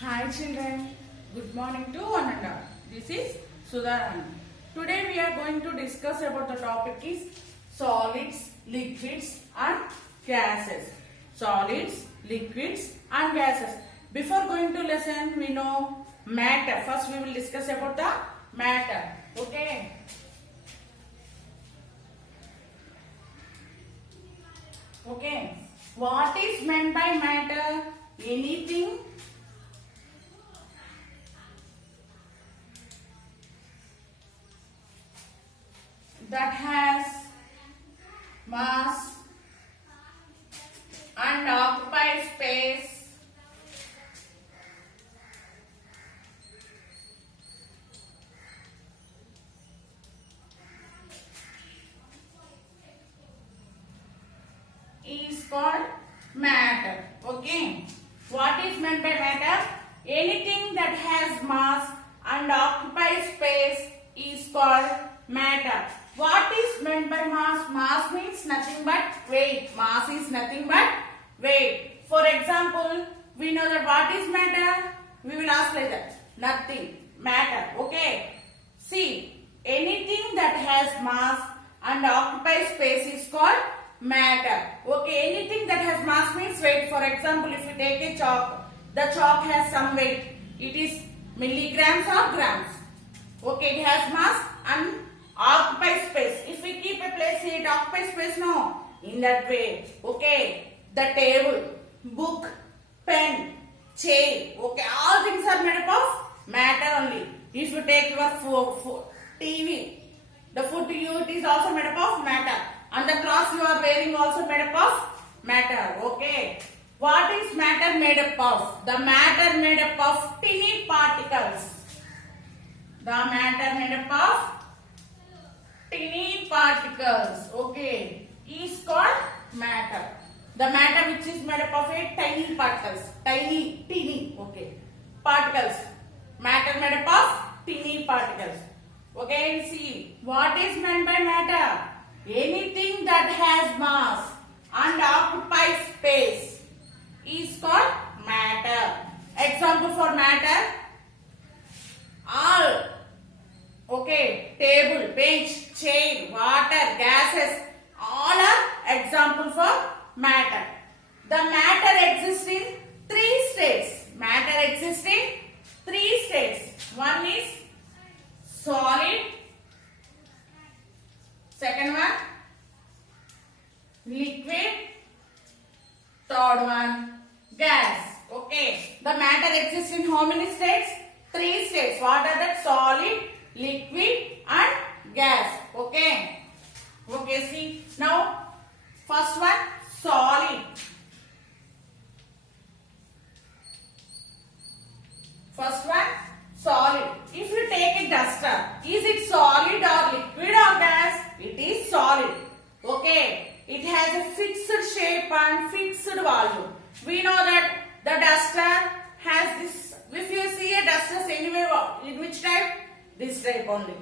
Hi children, good morning to one and all. This is Sudharani. Today we are going to discuss about the topic is solids, liquids and gases. Solids, liquids and gases. Before going to lesson, we know matter. First we will discuss about the matter. Okay. Okay. What is meant by matter? Anything that has mass and occupies space is called matter. Okay. What is meant by matter? Anything that has mass and occupies space is called matter. What is meant by mass? Mass means nothing but weight. Mass is nothing but weight. For example, we know that what is matter? We will ask like that. Nothing. Matter. Okay. See, anything that has mass and occupies space is called matter. Okay. Anything that has mass means weight. For example, if you take a chalk, the chalk has some weight. It is milligrams or grams. Okay. It has mass and occupies space. If we keep a place here, it occupies space, no. In that way. Okay. The table, book, pen, chair. Okay. All things are made up of matter only. If you take your TV, the food you eat is also made up of matter. And the clothes you are wearing also made up of matter. Okay. What is matter made up of? The matter made up of tiny particles. The matter made up of tiny particles, okay, is called matter. The matter which is made up of a tiny particles, teeny, okay, particles. Matter made up of teeny particles. Okay, see, what is meant by matter? Anything that has mass and occupies space is called matter. Example for matter, all. Okay, table, bench, chair, water, gases, all are example for matter. The matter exists in three states. Matter exists in three states. One is solid. Second one, liquid. Third one, gas. Okay, the matter exists in how many states? Three states. What are that? Solid, liquid and gas. Okay. Okay, see. Now, first one, solid. First one, solid. If you take a duster, is it solid or liquid or gas? It is solid. Okay. It has a fixed shape and fixed volume. We know that the duster has this. If you see a duster anywhere, in which type? This type only.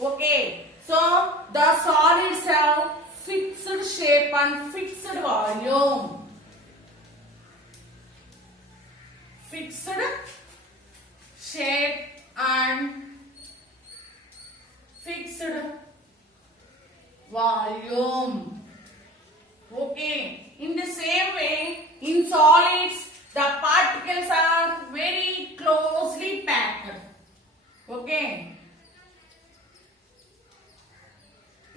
Okay. So the solids have fixed shape and fixed volume. Fixed shape and fixed volume. Okay. In the same way, in solids, the particles are very closely packed. Okay.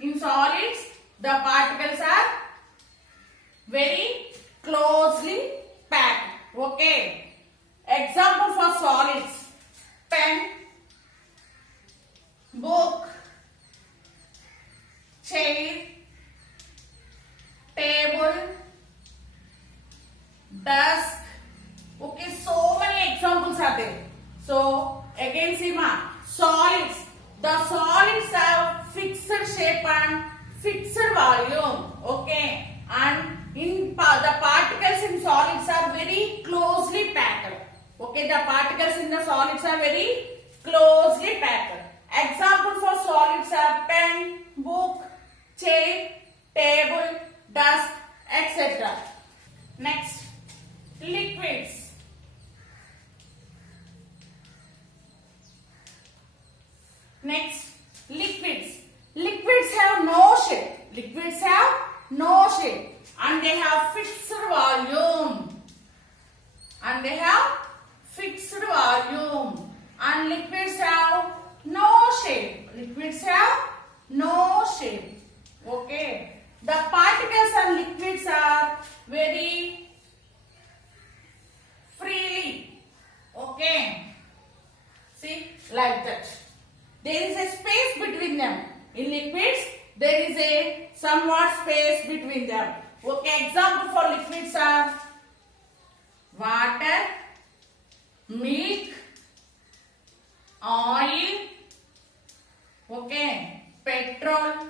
In solids, the particles are very closely packed. Okay. Example for solids, pen, book, chair, table, desk. Okay, so many examples are there. So, again see ma, solids. The solids have fixed shape and fixed volume. Okay. And in the particles in solids are very closely packed. Okay. The particles in the solids are very closely packed. Example for solids are pen, book, chair, table, desk, etc. Next, liquids. Next, liquids. Liquids have no shape. Liquids have no shape and they have fixed volume. And they have fixed volume. And liquids have no shape. Liquids have no shape. Okay. The particles and liquids are very freely. Okay. See, like that. There is a space between them. In liquids, there is a somewhat space between them. Okay, example for liquids are water, milk, oil, okay, petrol.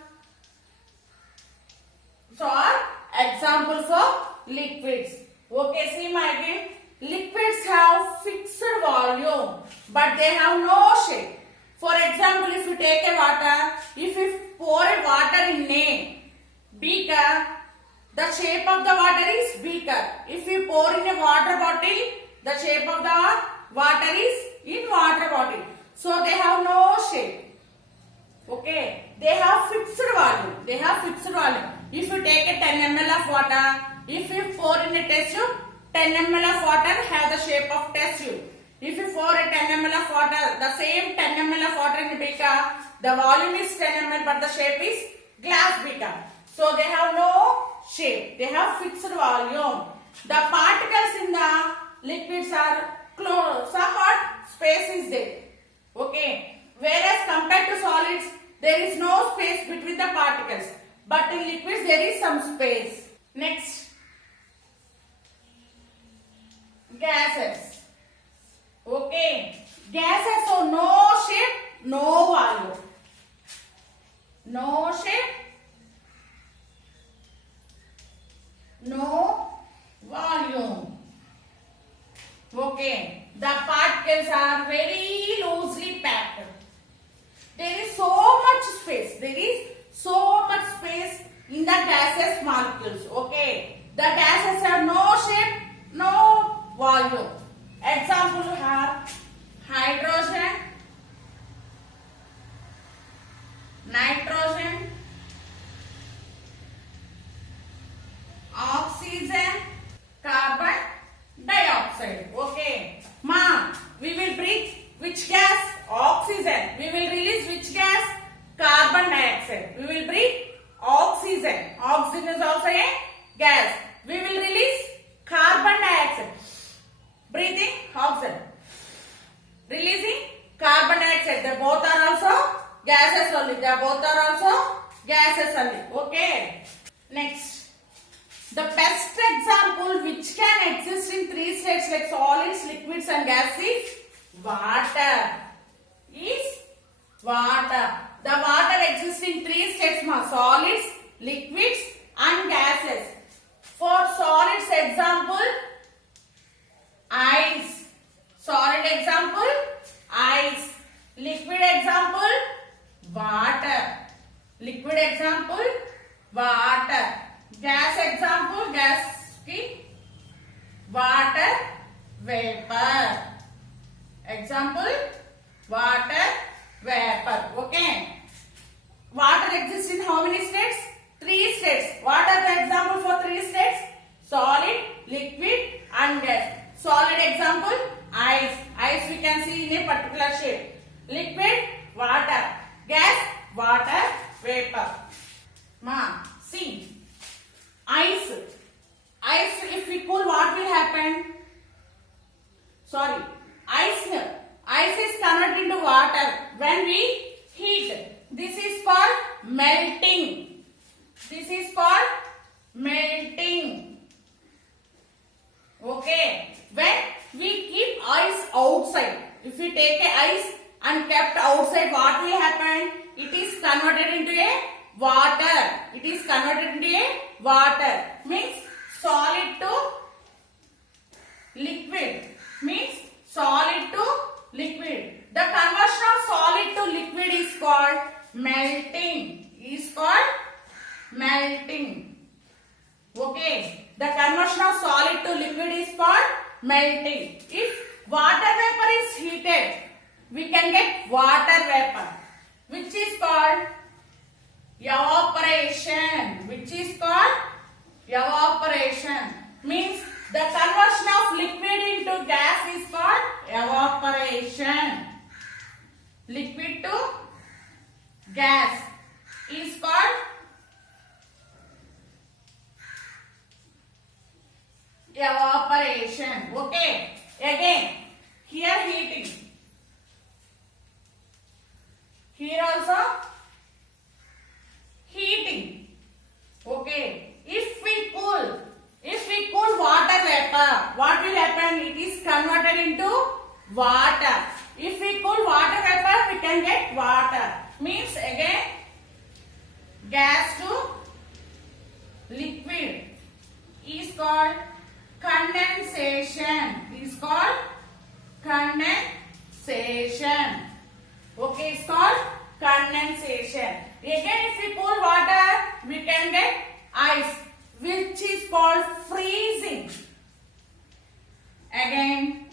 So are example for liquids. Okay, see my again. Liquids have fixed volume, but they have no shape. For example, if you take a water, if you pour a water in a beaker, the shape of the water is beaker. If you pour in a water bottle, the shape of the water is in water bottle. So they have no shape. Okay, they have fixed volume. They have fixed volume. If you take a 10 ml of water, if you pour in a test tube, 10 ml of water has the shape of test tube. If you pour a 10 ml of water, the same 10 ml of water in the beaker, the volume is 10 ml but the shape is glass beaker. So they have no shape. They have fixed volume. The particles in the liquids are closed. Somewhat space is there. Okay. Whereas compared to solids, there is no space between the particles. But in liquids, there is some space. Next. Gases. Okay. Gases, so no shape, no volume. No shape, no volume. Okay. The particles are very loosely packed. There is so much space. There is so much space in the gaseous molecules. Okay. The gases have no shape, no volume. Example you have hydrogen, nitrogen, oxygen, carbon dioxide. Okay. Ma, we will breathe which gas? Oxygen. We will release which gas? Carbon dioxide. We will breathe oxygen. Oxygen is also a gas. We will release carbon dioxide. Breathing oxygen. Releasing carbon dioxide. They both are also gases only. They both are also gases only. Okay. Next. The best example which can exist in three states like solids, liquids and gas is water. Is water. The water exists in three states: solids, liquids and gases. For solids example, ice. Solid example, ice. Liquid example, water. Liquid example, water. Gas example, gas ki water, vapor. Example, water, vapor. Okay. Water exists in how many states? Three states. What are the example for three states? Solid, liquid and gas. Solid example, ice. Ice we can see in a particular shape. Liquid, water. Gas, water, vapor. Ma, see. Ice. Ice, if we cool, what will happen? Sorry. Ice is converted into water when we heat. This is called melting. This is called melting. Okay. When we keep ice outside, if we take a ice and kept outside, what will happen? It is converted into a water. It is converted into a water. Means solid to liquid. Means solid to liquid. The conversion of solid to liquid is called melting. Is called melting. Okay. The conversion of solid to liquid is called melting. If water vapor is heated, we can get water vapor. which is called evaporation. Which is called evaporation. Means the conversion of liquid into gas is called evaporation. Liquid to gas is called evaporation. Okay. Again, here heating. Here also heating. Okay. If we cool water vapor, what will happen? It is converted into water. If we cool water vapor, we can get water. Means again, gas to liquid is called condensation. Is called condensation. Okay, it's called condensation. Again, if we cool water, we can get ice, which is called freezing. Again,